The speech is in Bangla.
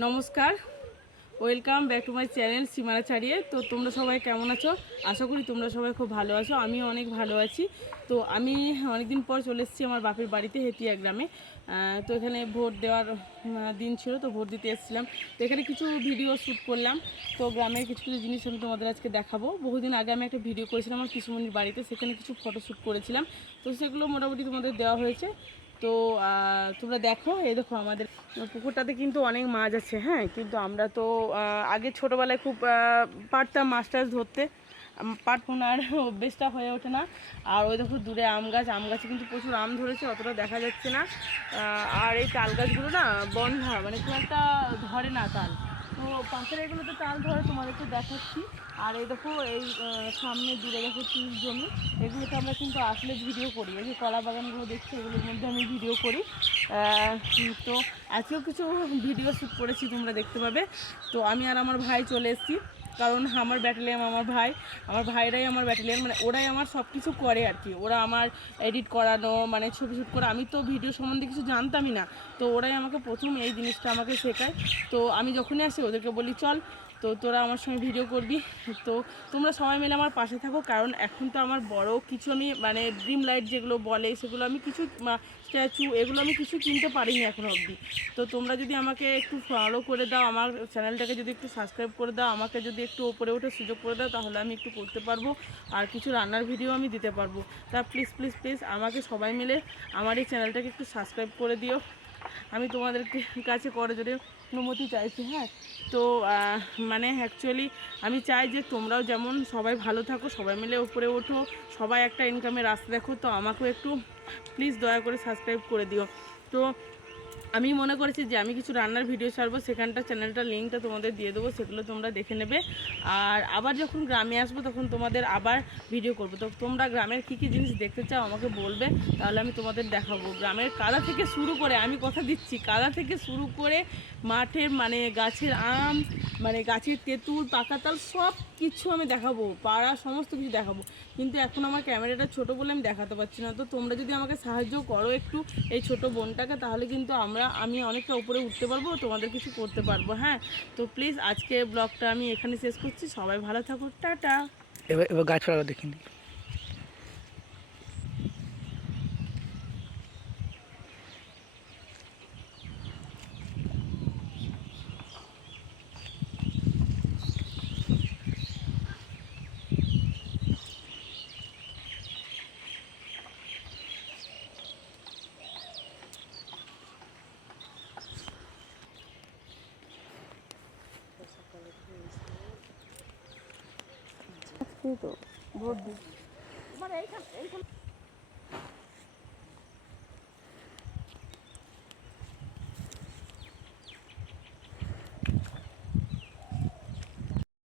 নমস্কার, welcome back to my channel সীমানা ছাড়িয়ে। তো তোমরা সবাই কেমন আছো? আশা করি তোমরা সবাই খুব ভালো আছো। আমি অনেক ভালো আছি। তো আমি অনেকদিন পর চলে এসেছি আমার বাপের বাড়িতে, হেতিয়া গ্রামে। তো এখানে ভোট দেওয়ার দিন ছিল, তো ভোট দিতে এসেছিলাম। তো এখানে কিছু ভিডিও শ্যুট করলাম। তো গ্রামের কিছু কিছু জিনিস আমি তোমাদের আজকে দেখাবো। বহুদিন আগে আমি একটা ভিডিও করেছিলাম আমার পিসুমনির বাড়িতে, সেখানে কিছু ফটো শ্যুট করেছিলাম। তো সেগুলো মোটামুটি তোমাদের দেওয়া হয়েছে। তো তোমরা দেখো, এই দেখো আমাদের পুকুরটাতে কিন্তু অনেক মাছ আছে। হ্যাঁ, কিন্তু আমরা তো আগে ছোটোবেলায় খুব পারতাম মাছ টাছ ধরতে, পারতাম না, আর অভ্যেসটা হয়ে ওঠে না। আর ওই দেখো দূরে আম গাছে কিন্তু প্রচুর আম ধরেছে, অতটা দেখা যাচ্ছে না। আর এই তাল গাছগুলো না বন্ধা, মানে খুব একটা ধরে না তাল। তো পাশের এগুলোতে তাল ধরে, তোমাদেরকে দেখাচ্ছি। আর এই দেখো এই সামনে দূরে দেখো চুল জমি, এগুলোতে আমরা কিন্তু আসলে ভিডিও করি। এই যে কলা বাগানগুলো দেখছি, এগুলোর মধ্যে আমি ভিডিও করি। তো আজকেও কিছু ভিডিও শ্যুট করেছি, তোমরা দেখতে পাবে। তো আমি আর আমার ভাই চলে এসেছি, কারণ আমার ব্যাটালিয়ান আমার ভাইরাই আমার ব্যাটালিয়ান, মানে ওরাই আমার সব কিছু করে আর কি। ওরা আমার এডিট করানো, মানে ছবি শ্যুট করা, আমি তো ভিডিও সম্বন্ধে কিছু জানতামই না। তো ওরাই আমাকে প্রথম এই জিনিসটা আমাকে শেখায়। তো আমি যখনই আসি ওদেরকে বলি চল, তো তোরা আমার সঙ্গে ভিডিও করবি। তো তোমরা সবাই মিলে আমার পাশে থাকো, কারণ এখন তো আমার বড় কিছু আমি, মানে ড্রিম লাইট যেগুলো বলে সেগুলো আমি কিছু, স্ট্যাচু এগুলো আমি কিছু কিনতে পারিনি এখনও অবধি। তো তোমরা যদি আমাকে একটু ফলো করে দাও, আমার চ্যানেলটাকে যদি একটু সাবস্ক্রাইব করে দাও, আমাকে যদি একটু ওপরে ওঠে সুযোগ করে দাও, তাহলে আমি একটু করতে পারবো, আর কিছু রান্নার ভিডিও আমি দিতে পারবো। তা প্লিজ প্লিজ প্লিজ আমাকে সবাই মিলে আমার এই চ্যানেলটাকে একটু সাবস্ক্রাইব করে দিও। আমি তোমাদের কাছে করজোড়ে অনুমতি চাইছি। হ্যাঁ, তো মানে অ্যাকচুয়ালি আমি চাই যে তোমরাও যেমন সবাই ভালো থাকো, সবাই মিলে উপরে ওঠো, সবাই একটা ইনকামের রাস্তা দেখো। তো আমাকেও একটু প্লিজ দয়া করে সাবস্ক্রাইব করে দিও। তো আমি মনে করেছি যে আমি কিছু রান্নার ভিডিও ছাড়বো, সেখানটা চ্যানেলটার লিঙ্কটা তোমাদের দিয়ে দেবো, সেগুলো তোমরা দেখে নেবে। আর আবার যখন গ্রামে আসবো তখন তোমাদের আবার ভিডিও করবো। তো তোমরা গ্রামের কী কী জিনিস দেখতে চাও আমাকে বলবে, তাহলে আমি তোমাদের দেখাবো। গ্রামের কাদা থেকে শুরু করে, আমি কথা দিচ্ছি, কাদা থেকে শুরু করে মাঠের, মানে গাছের আম, মানে গাছের তেঁতুল, পাকাতাল, সব কিছু আমি দেখাবো, পাড়া সমস্ত কিছু দেখাবো। কিন্তু এখন আমার ক্যামেরাটা ছোটো বলে আমি দেখাতে পারছি না। তো তোমরা যদি আমাকে সাহায্য করো একটু এই ছোটো বোনটাকে, তাহলে কিন্তু আমি অনেকটা উপরে উঠতে পারবো, তোমাদের কিছু করতে পারবো। হ্যাঁ, তো প্লিজ আজকে ব্লগটা আমি এখানে শেষ করছি। সবাই ভালো থাকো, টাটা। এবার গাছপালা দেখিনি। তো ভোট দিই।